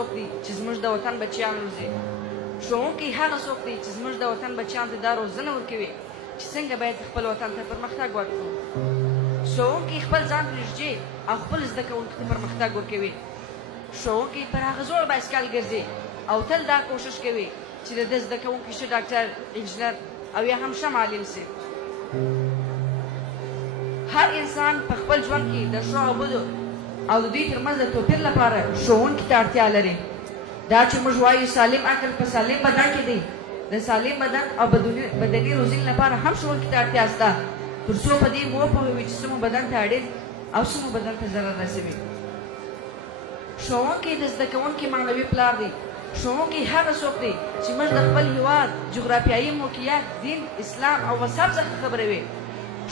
څوک دی چې زموږ د وطن بچیان روزي. ښوونکی هغه څوک دی چې زموږ د وطن بچیانو ته دا روزنه ورکوي چې څنګه باید خپل وطن ته پرمختګ ورکړو. ښوونکی خپل ځان پرېږدي او خپل زده کوونکو ته پرمختګ ورکوي. ښوونکی پر هغه زوړ بایسکل ګرځي او تل دا کوشش کوي چې د ده زده کوونکي ښه ډاکټر، انجینر او یا هم ښه معلم سي. هر انسان په خپل ژوند کې د ښو او بدو او د دوی ترمنځ د توپیر لپاره ښوونکي ته اړتیا لري. دا چې موږ وایو سالم عقل په سالم بدن کې دی، د سالم بدن او بدني روزنې لپاره هم ښوونکي ته اړتیا شته، تر څو په دې وپوهوي چې څه مو بدن ته اړین او څه مو بدن ته ضرر رسوي. ښوونکی د زده کوونکي معنوي پلار دی. ښوونکی هغه څوک دی چې موږ د خپل هېواد جغرافیایي موقعیت، دین، اسلام او مذهب څخه خبروي.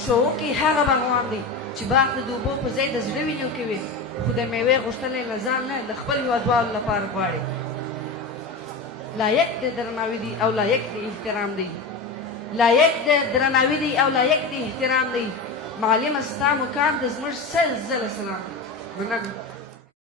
ښوونکی هغه باغوان دی چې باغ ته د اوبو په ځای د زړه وینې ورکوي، خو د میوې غوښتنه یې له ځان نه د خپل هېوادوالو لپاره غواړي. لایق د درناوي دی او لایق د احترام دی. لایق د درناوي دی او لایق د احترام دی. معلمه ستا مقام د زموږ 100 ځله سلام. مننه.